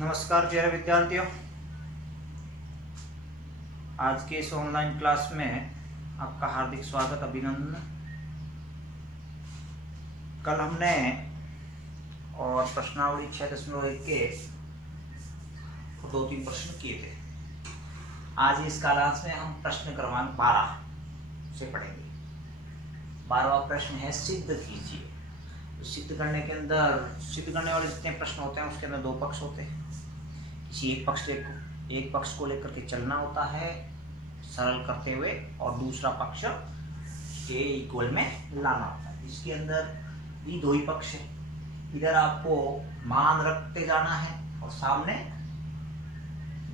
नमस्कार प्यारे विद्यार्थियों, आज के इस ऑनलाइन क्लास में आपका हार्दिक स्वागत, अभिनंदन। कल हमने और प्रश्नावली 6.1 के 2-3 प्रश्न किए थे। आज इस कालांश में हम प्रश्न क्रमांक 12 से पढ़ेंगे। 12वां प्रश्न है सिद्ध कीजिए। तो सिद्ध करने वाले जितने प्रश्न होते हैं उसके अंदर दो पक्ष होते हैं। किसी एक पक्ष को लेकर के चलना होता है सरल करते हुए, और दूसरा पक्ष के इक्वल में लाना होता है। इसके अंदर भी दो ही पक्ष है। इधर आपको मान रखते जाना है और सामने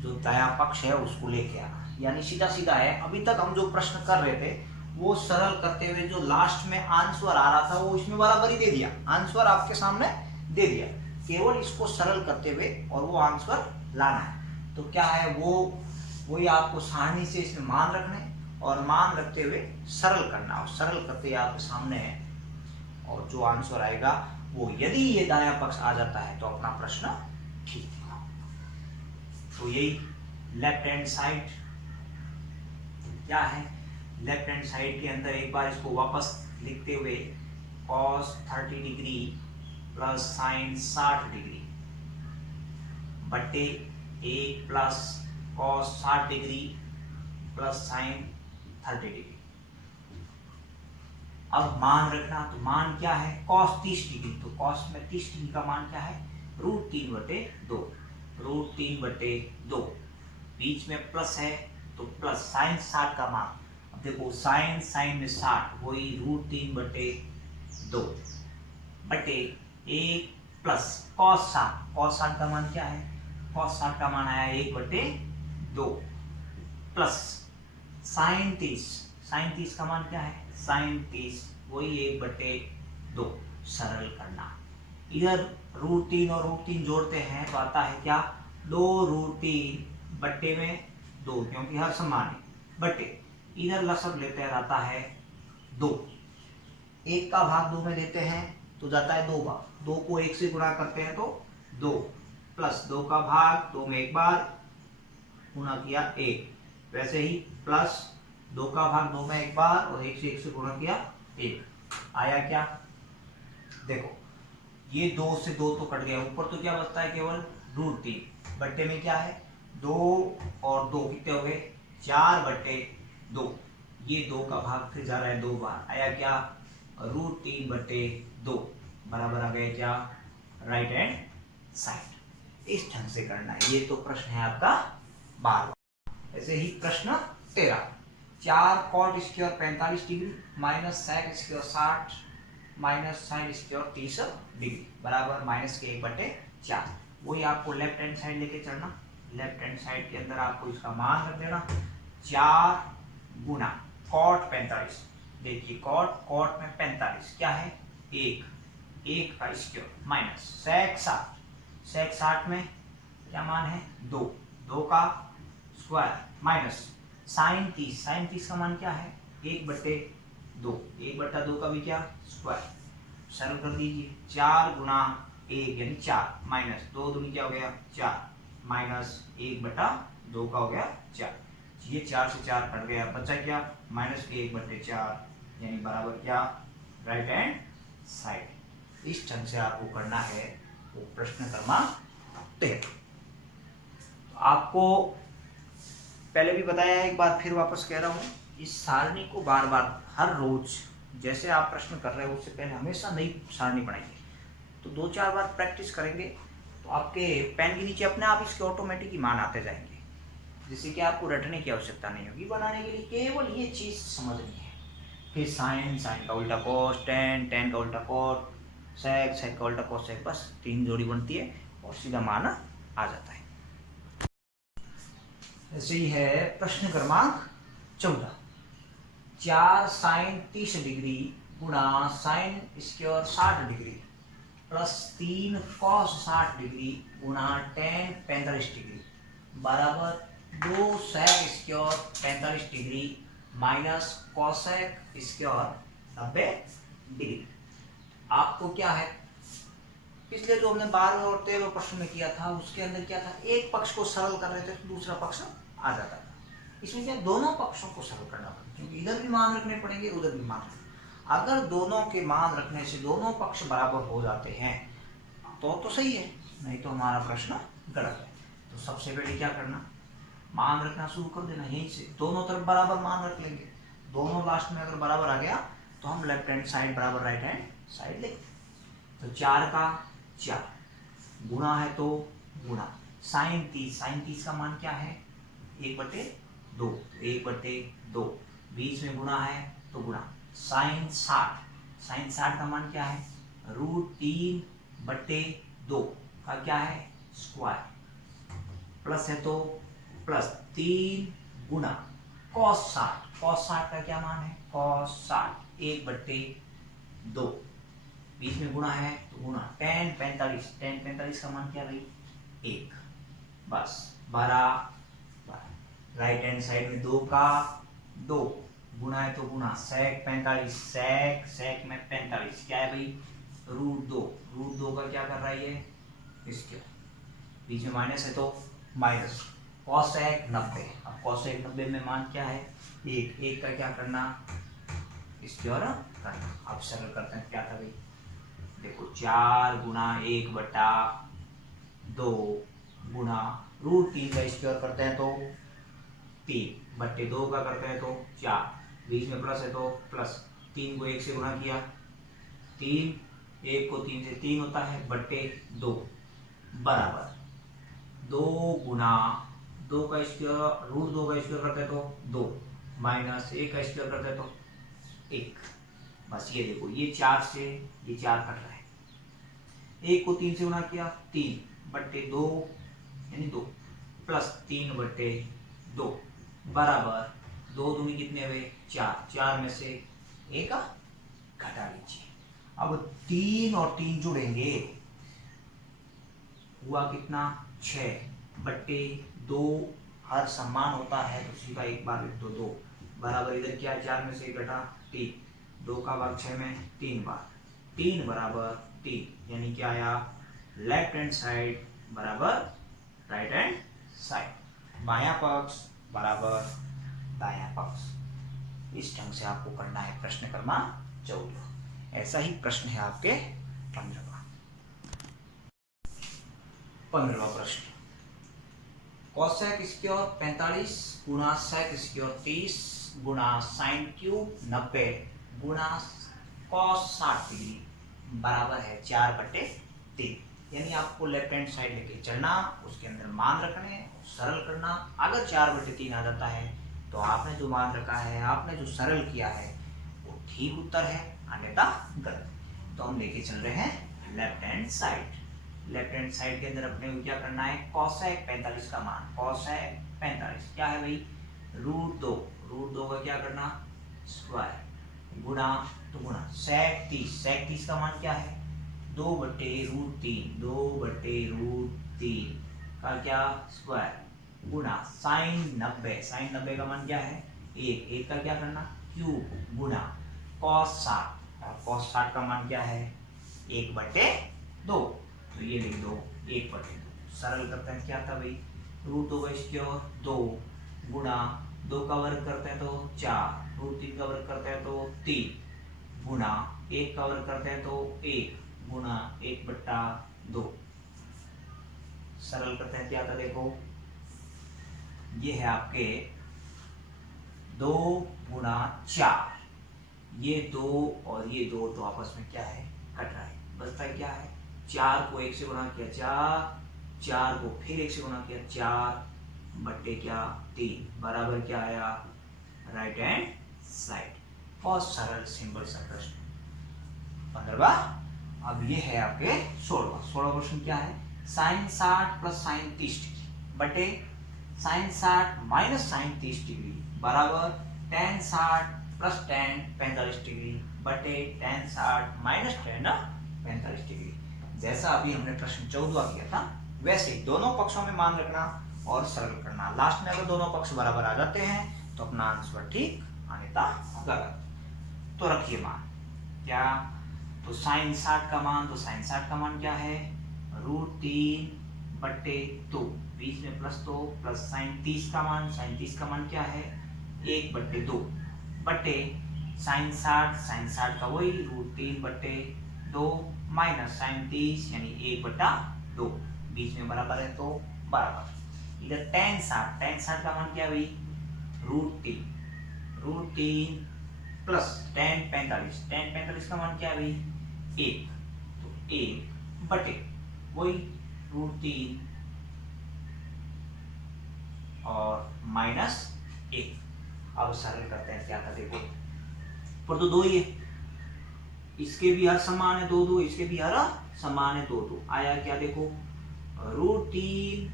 जो दायां पक्ष है उसको लेके आना है, यानी सीधा सीधा है। अभी तक हम जो प्रश्न कर रहे थे वो सरल करते हुए जो लास्ट में आंसर आ रहा था वो इसमें बराबर ही दे दिया, आंसर आपके सामने दे दिया। केवल इसको सरल करते हुए और वो आंसर लाना है। तो क्या है वो वही आपको सारणी से इसमें मान रखने और मान रखते हुए सरल करना, और सरल करते हुए आपके सामने है और जो आंसर आएगा वो यदि ये दायां पक्ष आ जाता है तो अपना प्रश्न ठीक होगा। तो यही लेफ्ट हैंड साइड क्या है, लेफ्ट हैंड साइड के अंदर एक बार इसको वापस लिखते हुए cos 30 degree plus sign 60 degree बटे 1 plus cos 60 degree plus sign 30 degree. अब मान रखना, तो मान क्या है cos 30 डिग्री, तो cos में 30 डिग्री का मान क्या है √3/2, √3/2। बीच में प्लस है तो प्लस साइन 60 का मान, अब देखो साइन में 60 वही √3/2 बटे 1 प्लस cos 60 का मान क्या है, cos 60 का मान आया 1/2 प्लस साइन 30 का मान क्या है, साइन 30 वही 1/2। सरल करना, इधर √3 और √3 जोड़ते हैं तो आता है क्या 2√3 बट्टे में 2, क्योंकि हर समान है, बट्टे इधर लसब लेते हैं आता है 2। 1 का भाग 2 में देते हैं तो जाता है 2 बार, 2 को 1 से गुणा करते हैं तो 2, प्लस 2 का भाग 2 में एक बार गुणा किया 1, वैसे ही प्लस 2 का भाग 2 में एक बार और 1 से गुणा किया 1। आया क्या, देखो ये 2 से 2 तो कट गया, ऊपर तो क्या बचता है केवल √3 बट्टे में क्या है 2 और 2 कितने हो गए 4/2। ये 2 का भाग फिर जा रहा है 2 बार, आया क्या √3/2 बराबर आ गया क्या राइट हैंड साइड। इस ढंग से करना है। ये तो प्रश्न है आपका 12। ऐसे ही प्रश्न 13, 4 cot square 45 degree minus sec square 60 minus sine square 30 degree बराबर -1/4। वही आपको लेफ्ट हैंड साइड लेके चलना। लेफ्ट हैंड साइड के अंदर आपको इसका मान रख देना 4 गुना cot 45। देखिए cot में 45 क्या है 1 का स्क्वायर माइनस sec 60 में क्या मान है 2 का स्क्वायर माइनस साइन 30 का मान क्या है 1/2 का भी क्या स्क्वायर। सरल कर दीजिए 4 गुना 1 यानी 4 माइनस 2 दूनी क्या हो गया 4 माइनस 1/2 का हो गया 4। ये 4 से 4 कट गया, बचा क्या -1/4 यानी बराबर क्या राइट हैंड साइड। इस ढंग से आपको करना है वो प्रश्न क्रमांक 13। तो आपको पहले भी बताया है, एक बार फिर वापस कह रहा हूँ, इस सारणी को बार बार हर रोज जैसे आप प्रश्न कर रहे हो उससे पहले हमेशा नई सारणी बनाइए। तो 2-4 बार प्रैक्टिस करेंगे तो आपके पेन के नीचे अपने आप इसके ऑटोमेटिक ही मान आते जाएंगे, जिससे कि आपको रटने की आवश्यकता नहीं होगी। बनाने के लिए केवल ये चीज़ समझनी है कि साइन का उल्टा कॉस, टेन का उल्टा कॉट, सेक का उल्टा कॉस, बस 3 जोड़ी बनती है और सीधा मान आ जाता है। ऐसे ही है प्रश्न क्रमांक 14, 4 साइन 30 डिग्री गुणा sine square 60 degree plus 3 cos 60 degree गुणा टेन 45 डिग्री बराबर 2 sec square 45 degree minus cosec square 90 degree. आपको क्या है पिछले जो हमने 12वें और 13वें प्रश्न में किया था उसके अंदर क्या था, एक पक्ष को सरल कर रहे थे तो दूसरा पक्ष आ जाता था। इसमें क्या दोनों पक्षों को सरल करना पड़ता है, क्योंकि इधर भी मान रखने पड़ेंगे उधर भी मान रखने। अगर दोनों के मान रखने से दोनों पक्ष बराबर हो जाते हैं तो सही है, नहीं तो हमारा प्रश्न गलत है। तो सबसे पहले क्या करना, मान रखना शुरू कर देना, यहीं से दोनों तरफ बराबर मान रख लेंगे। दोनों लास्ट में अगर बराबर आ गया तो हम लेफ्ट हैंड साइड बराबर राइट हैंड साइड लिख। तो 4 का 4 गुणा है तो गुणा साइन 30 का मान क्या है 1/2, 1/2 बीच में गुणा है तो गुणा साइन 60 का मान क्या है √3/2 का क्या है स्क्वायर, प्लस है तो प्लस 3 गुणा cos 60 का क्या मान है cos 60 1/2 बीच में गुणा है तो गुणा tan 45 का मान क्या भाई 1, बस बराबर राइट हैंड साइड में 2 का 2 गुणा है तो गुणा sec 45 sec में 45 क्या है भाई √2 का क्या कर रहा है ये इसके बीच में माइनस है तो माइनस cosec 90। अब cosec 90 में मान क्या है 1 का क्या करना इसके और करना। अब सरल करते हैं क्या था भाई, देखो 4 गुणा 1/2 गुणा √3 का इसके और करते हैं तो 3/2 का करते हैं तो 4 बीच में प्लस है तो प्लस 3 को 1 से गुणा किया 3 1 को 3 से 3 होता है /2 बराबर 2 गुणा 2 का स्क्वायर √2 का स्क्वायर करते हैं तो 2 माइनस 1 का स्क्वायर करते हैं तो 1। बस ये देखो ये 4 से ये 4 कट रहा है, 1 को 3 से गुणा किया 3/2 यानी 2 प्लस 3/2 बराबर 2 दूनी कितने हुए 4 में से 1 घटा लीजिए। अब 3 और 3 जुड़ेंगे हुआ कितना 6/2 हर समान होता है तो उसी का एक बार लिख दो 2 बराबर इधर क्या 4 में से 1 घटा 3 2 का भाग 6 में 3 बार 3 बराबर 3 यानी क्या आया लेफ्ट हैंड साइड बराबर राइट हैंड साइड, बायां पक्ष बराबर दायां पक्ष। इस ढंग से आपको करना है प्रश्न क्रमांक 14। ऐसा ही प्रश्न है आपके 15वां प्रश्न cosec स्क्वायर 45 गुणा sec स्क्वायर 30 गुणा sin क्यूब 90 गुणा cos 60 डिग्री बराबर है 4/3। यानी आपको लेफ्ट हैंड साइड लेके चलना, उसके अंदर मान रखने, सरल करना। अगर 4/3 आ जाता है तो आपने जो मान रखा है, आपने जो सरल किया है वो ठीक उत्तर है, अन्यथा गलत। तो हम लेके चल रहे हैं left hand side. Left hand side के अंदर अपने को क्या करना है cosec 45 का मान cosec 45 क्या है भाई √2 का क्या करना स्क्वायर गुणा तो गुणा sec 30 का मान क्या है 2/√3 का क्या स्क्वायर गुणा sin 90 का मान क्या है 1 का क्या करना क्यूब गुणा cos 60 और cos 60 का मान क्या है 1/2 तो ये लिख दो 1/2। सरल करते हैं क्या था भाई √2 का स्क्वायर 2 गुणा 2 का वर्ग करते हैं तो 4 √3 का वर्ग करते हैं तो 3 गुणा 1 का वर्ग करते हैं तो 1 गुणा 1/2। सरल करते हैं क्या था देखो ये है आपके 2 गुणा 4 ये 2 और ये 2 तो आपस में क्या है कट रहा है, बचता क्या है 4 को 1 से गुणा किया 4 को फिर 1 से गुणा किया 4/3 बराबर क्या आया राइट हैंड साइड। बहुत सरल सिंपल सा प्रश्न 15वां। अब ये है आपके 16वां प्रश्न क्या है sin 60 प्लस sin 30 डिग्री बटे sin 60 माइनस sin 30 डिग्री बराबर tan 60 प्लस tan 45 डिग्री बटे tan 60 माइनस tan 45 डिग्री। जैसा अभी हमने प्रश्न 14 किया था वैसे ही दोनों पक्षों में मान रखना और सरल करना। लास्ट में अगर दोनों पक्ष बराबर आ जाते हैं तो अपना आंसर ठीक, अन्यथा गलत। तो रखिए मान क्या तो साइन 60 का मान, तो साइन 60 का मान क्या है, √3/2, बीच में प्लस 2, प्लस साइन 30 का मान, साइन 30 का मान क्या है 1/2 बटे साइन 60 का वही √3/2 माइनस साइन 30 यानी 1/2, बीच में बराबर है तो बराबर। इधर tan 60 का मान क्या भाई √3 प्लस tan 45 का मान क्या है भाई 1, तो 1 बटे वही √3 और माइनस 1। अब सरल करते हैं क्या था देखो, पर तो 2 ही है, इसके भी हर समान है 2 इसके भी हर समान है 2 आया क्या देखो √3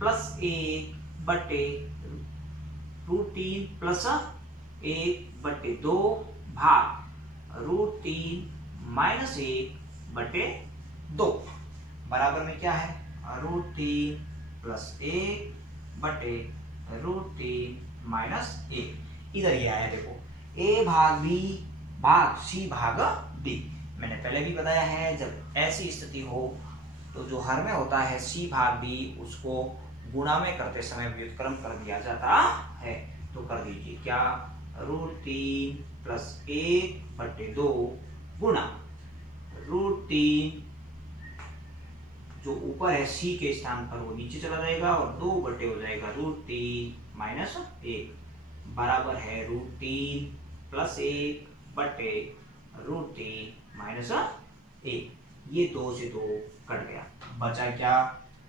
प्लस 1 बटे √3 प्लस 1/2 भाग √3 माइनस 1/2 बराबर में क्या है √3 प्लस 1/√3 माइनस 1। इधर ये आया देखो a भाग b भाग c भाग d। मैंने पहले भी बताया है जब ऐसी स्थिति हो तो जो हर में होता है c भाग d उसको गुणा में करते समय व्युत्क्रम कर दिया जाता है। तो कर दीजिए क्या √3 प्लस 1/2 गुणा √3 जो ऊपर है c के स्थान पर वो नीचे चला जाएगा और 2 बटे हो जाएगा √3 माइनस 1 बराबर है √3 प्लस 1/√3 माइनस 1। ये 2 से 2 कट गया, बचा क्या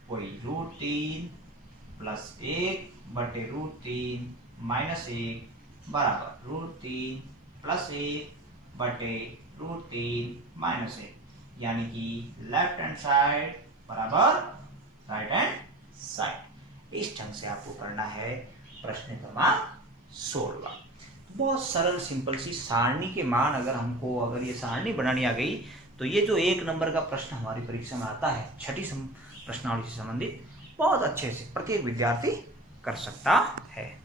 वही √3 प्लस 1/√3 माइनस 1 बराबर √3 प्लस 1/√3 माइनस 1, यानी कि लेफ्ट हैंड साइड बराबर राइट हैंड साइड। इस ढंग से आपको करना है प्रश्न क्रमांक 16। बहुत सरल सिंपल सी सारणी के मान अगर ये सारणी बनानी आ गई तो ये जो 1 नंबर का प्रश्न हमारी परीक्षा में आता है छठी प्रश्नावली से संबंधित बहुत अच्छे से प्रत्येक विद्यार्थी कर सकता है।